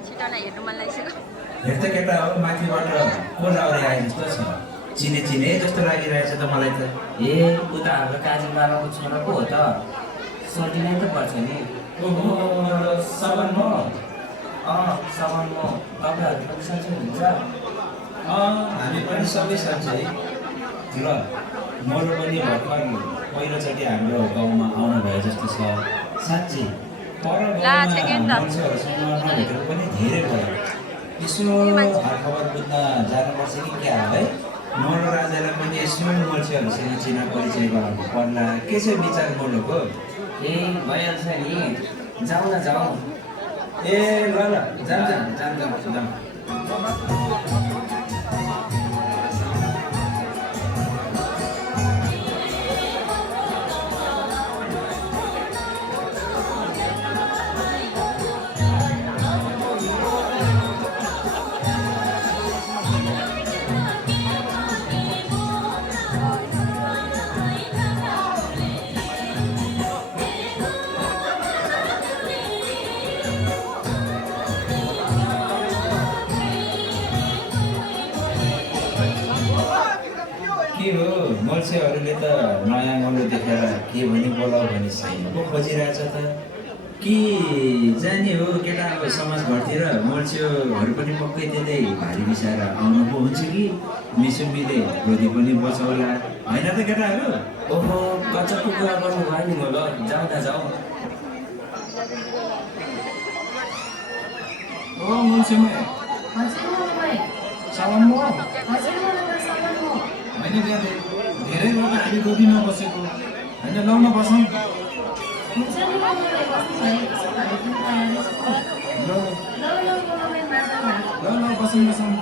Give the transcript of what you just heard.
छिटो हेर्नु मन लागिसक्यो हेर्दा केटा हो माथिबाट को लाउरे आए जस्तो छ चिने चिने जस्तो लागिरहेछ त मलाई त ए उता हाम्रो काजी बाबाको छोरा पो हो त सर्टी नै त पर्छ नि ओहो सबन म सामान म तपाईँहरू पनि सन्चै हुन्छ हामी पनि सबै सन्चै ल मरो पनि भर्खर पहिलोचोटि हाम्रो गाउँमा आउनु भयो जस्तो छ साँच्ची पर मान्छेहरूसँग नभेटेको पनि धेरै भयो यसो हालखबर बुझ्न जानुपर्छ कि क्या हो है मोरो राजालाई पनि यसो मान्छेहरूसँग चिना परिचय गराउनु पर्ला के छ विचार मोरोको ए भइहाल्छ नि जाउँ न जाउँ ए ल जाम के हो मल्सेहरूले त नयाँ मल्लो देखेर के भनी बोलाऊ भनी छैन पो खोजिरहेछ त कि जाने हो केटाको समाजघरतिर मल्स्योहरू पनि पक्कै त्यतै भारी बिसाएर आउनु पो हुन्छ कि मिसुमीले रोधी पनि बचाउला होइन त केटाहरू ओहो गजबको कुरा गर्नु भयो नि ल जाउँ न जाउँ ओ मल्सेमै सामान म होइन त्यहाँ धेरै बेला हामी रोटीमा बसेको होइन लौ न बसौँ ल बसौँ बसौँ